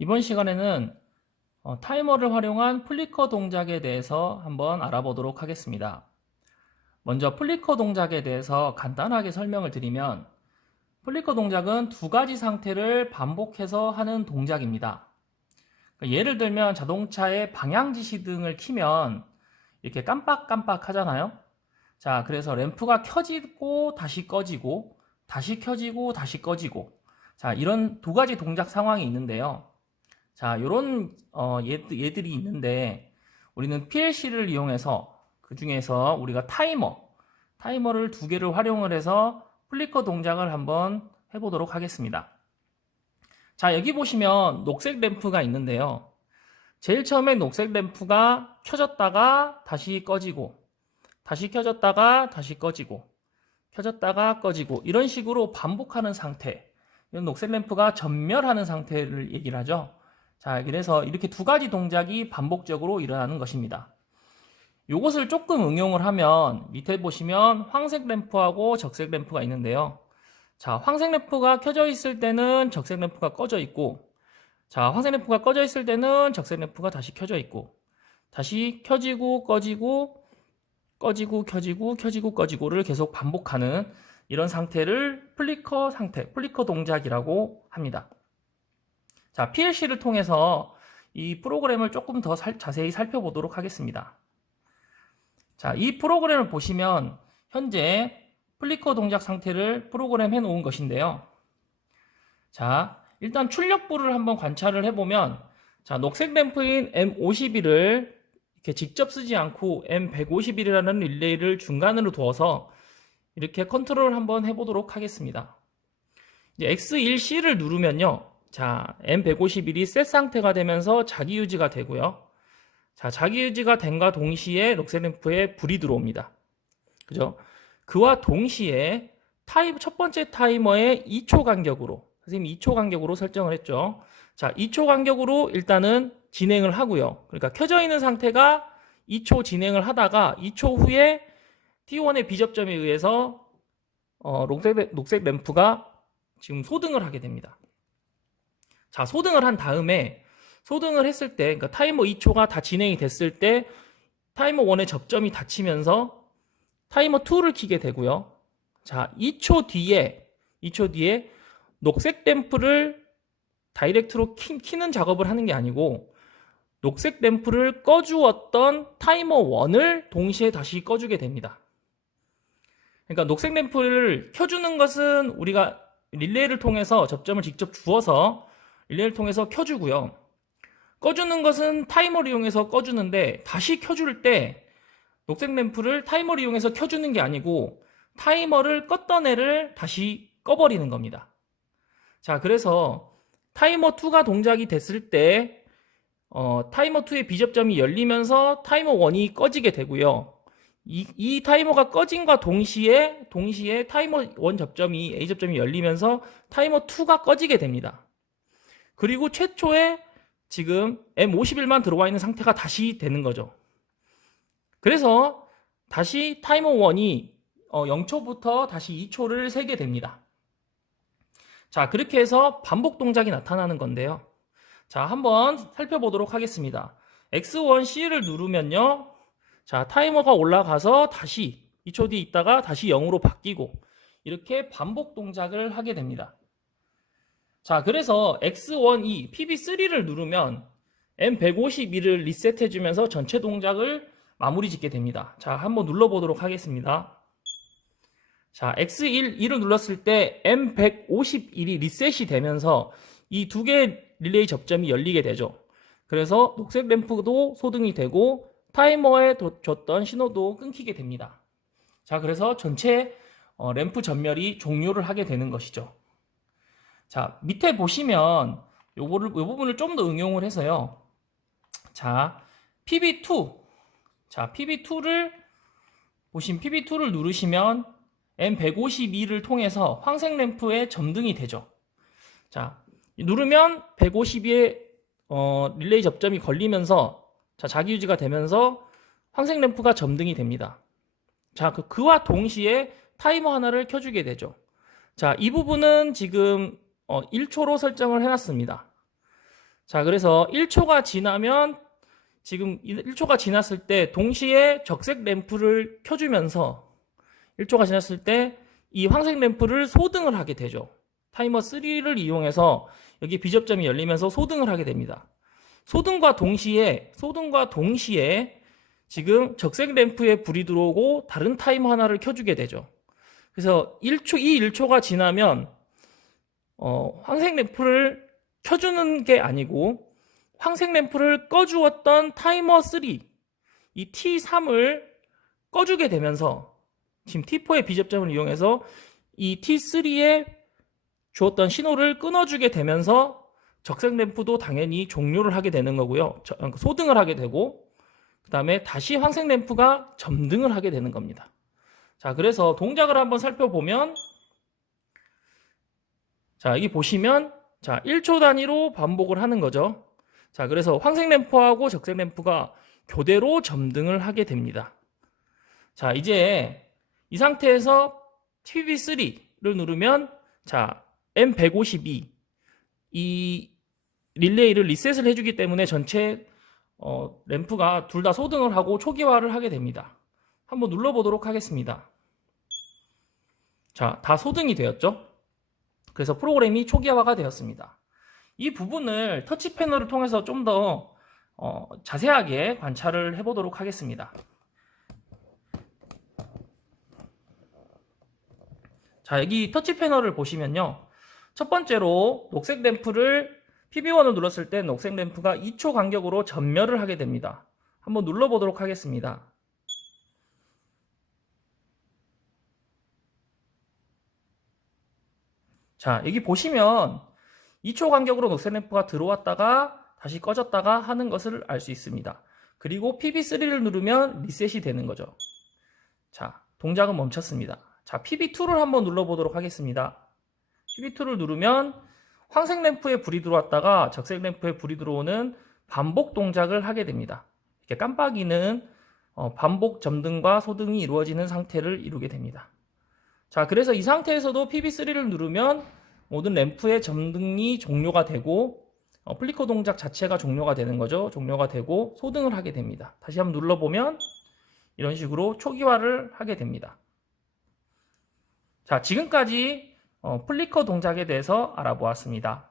이번 시간에는 타이머를 활용한 플리커 동작에 대해서 한번 알아보도록 하겠습니다. 먼저 플리커 동작에 대해서 간단하게 설명을 드리면 플리커 동작은 두 가지 상태를 반복해서 하는 동작입니다. 예를 들면 자동차의 방향 지시등을 켜면 이렇게 깜빡깜빡 하잖아요. 자, 그래서 램프가 켜지고 다시 꺼지고 다시 켜지고 다시 꺼지고, 자, 이런 두 가지 동작 상황이 있는데요. 자, 요런 얘들이 있는데 우리는 PLC를 이용해서 그 중에서 우리가 타이머를 두 개를 활용을 해서 플리커 동작을 한번 해보도록 하겠습니다. 자, 여기 보시면 녹색 램프가 있는데요. 제일 처음에 녹색 램프가 켜졌다가 다시 꺼지고, 다시 켜졌다가 다시 꺼지고, 켜졌다가 꺼지고, 이런 식으로 반복하는 상태, 이런 녹색 램프가 전멸하는 상태를 얘기를 하죠. 자, 그래서 이렇게 두 가지 동작이 반복적으로 일어나는 것입니다. 이것을 조금 응용을 하면 밑에 보시면 황색 램프하고 적색 램프가 있는데요. 자, 황색 램프가 켜져 있을 때는 적색 램프가 꺼져 있고, 자, 황색 램프가 꺼져 있을 때는 적색 램프가 다시 켜져 있고, 다시 켜지고 꺼지고 꺼지고 켜지고 켜지고 꺼지고를 계속 반복하는 이런 상태를 플리커 동작이라고 합니다. 자, PLC를 통해서 이 프로그램을 조금 더 자세히 살펴보도록 하겠습니다. 자, 이 프로그램을 보시면 현재 플리커 동작 상태를 프로그램해 놓은 것인데요. 자, 일단 출력부를 한번 관찰을 해보면, 자, 녹색 램프인 M51을 이렇게 직접 쓰지 않고 M151이라는 릴레이를 중간으로 두어서 이렇게 컨트롤 한번 해보도록 하겠습니다. 이제 X1C를 누르면요. 자, M151이 셋 상태가 되면서 자기 유지가 되고요. 자, 자기 유지가 됨과 동시에 녹색 램프에 불이 들어옵니다. 그죠? 그와 동시에 첫 번째 타이머의 2초 간격으로, 선생님 2초 간격으로 설정을 했죠. 자, 2초 간격으로 일단은 진행을 하고요. 그러니까 켜져 있는 상태가 2초 진행을 하다가 2초 후에 T1의 비접점에 의해서 녹색 램프가 지금 소등을 하게 됩니다. 자, 소등을 한 다음에 소등을 했을 때, 그러니까 타이머 2초가 다 진행이 됐을 때 타이머 1의 접점이 닫히면서 타이머 2를 켜게 되고요. 자, 2초 뒤에 녹색 램프를 다이렉트로 키는 작업을 하는 게 아니고 녹색 램프를 꺼주었던 타이머 1을 동시에 다시 꺼주게 됩니다. 그러니까 녹색 램프를 켜주는 것은 우리가 릴레이를 통해서 접점을 직접 주어서 릴레이를 통해서 켜주고요. 꺼주는 것은 타이머를 이용해서 꺼주는데 다시 켜줄 때 녹색 램프를 타이머를 이용해서 켜주는 게 아니고 타이머를 껐던 애를 다시 꺼버리는 겁니다. 자, 그래서 타이머 2가 동작이 됐을 때 타이머 2의 비접점이 열리면서 타이머 1이 꺼지게 되고요. 이 타이머가 꺼진과 동시에 타이머 1 접점이 A 접점이 열리면서 타이머 2가 꺼지게 됩니다. 그리고 최초에 지금 M51만 들어와 있는 상태가 다시 되는 거죠. 그래서 다시 타이머 1이 0초부터 다시 2초를 세게 됩니다. 자, 그렇게 해서 반복 동작이 나타나는 건데요. 자, 한번 살펴보도록 하겠습니다. X1C를 누르면요. 자, 타이머가 올라가서 다시 2초 뒤에 있다가 다시 0으로 바뀌고 이렇게 반복 동작을 하게 됩니다. 자, 그래서 X1E, PB3를 누르면 M152를 리셋해주면서 전체 동작을 마무리 짓게 됩니다. 자, 한번 눌러보도록 하겠습니다. 자, X1을 눌렀을 때 M151이 리셋이 되면서 이 두 개의 릴레이 접점이 열리게 되죠. 그래서 녹색 램프도 소등이 되고 타이머에 줬던 신호도 끊기게 됩니다. 자, 그래서 전체 램프 전멸이 종료를 하게 되는 것이죠. 자, 밑에 보시면 요 부분을 좀 더 응용을 해서요. 자, PB2. 자, PB2를 누르시면 M152를 통해서 황색 램프에 점등이 되죠. 자, 누르면 152에 릴레이 접점이 걸리면서 자, 자기 유지가 되면서 황색 램프가 점등이 됩니다. 자, 그와 동시에 타이머 하나를 켜주게 되죠. 자, 이 부분은 지금 1초로 설정을 해놨습니다. 자, 그래서 1초가 지나면 지금 1초가 지났을 때 동시에 적색 램프를 켜주면서 1초가 지났을 때 이 황색 램프를 소등을 하게 되죠. 타이머 3를 이용해서 여기 비접점이 열리면서 소등을 하게 됩니다. 소등과 동시에 지금 적색 램프에 불이 들어오고 다른 타이머 하나를 켜주게 되죠. 그래서 이 1초가 지나면 황색 램프를 켜주는 게 아니고 황색 램프를 꺼주었던 타이머 3, 이 T3을 꺼주게 되면서 지금 T4의 비접점을 이용해서 이 T3에 주었던 신호를 끊어주게 되면서 적색 램프도 당연히 종료를 하게 되는 거고요. 소등을 하게 되고 그 다음에 다시 황색 램프가 점등을 하게 되는 겁니다. 자, 그래서 동작을 한번 살펴보면 자, 여기 보시면 자, 1초 단위로 반복을 하는 거죠. 자, 그래서 황색 램프하고 적색 램프가 교대로 점등을 하게 됩니다. 자, 이제 이 상태에서 TV3를 누르면 자, M152 이 릴레이를 리셋을 해주기 때문에 전체 램프가 둘 다 소등을 하고 초기화를 하게 됩니다. 한번 눌러보도록 하겠습니다. 자, 다 소등이 되었죠? 그래서 프로그램이 초기화가 되었습니다. 이 부분을 터치 패널을 통해서 좀 더 자세하게 관찰을 해보도록 하겠습니다. 자, 여기 터치 패널을 보시면요. 첫 번째로 녹색 램프를 PB1을 눌렀을 때 녹색 램프가 2초 간격으로 전멸을 하게 됩니다. 한번 눌러보도록 하겠습니다. 자, 여기 보시면 2초 간격으로 녹색 램프가 들어왔다가 다시 꺼졌다가 하는 것을 알 수 있습니다. 그리고 PB3를 누르면 리셋이 되는 거죠. 자, 동작은 멈췄습니다. 자, PB2를 한번 눌러보도록 하겠습니다. PB2를 누르면 황색 램프에 불이 들어왔다가 적색 램프에 불이 들어오는 반복 동작을 하게 됩니다. 이렇게 깜빡이는 반복 점등과 소등이 이루어지는 상태를 이루게 됩니다. 자, 그래서 이 상태에서도 PB3를 누르면 모든 램프의 점등이 종료가 되고 플리커 동작 자체가 종료가 되는 거죠. 종료가 되고 소등을 하게 됩니다. 다시 한번 눌러보면 이런 식으로 초기화를 하게 됩니다. 자, 지금까지 플리커 동작에 대해서 알아보았습니다.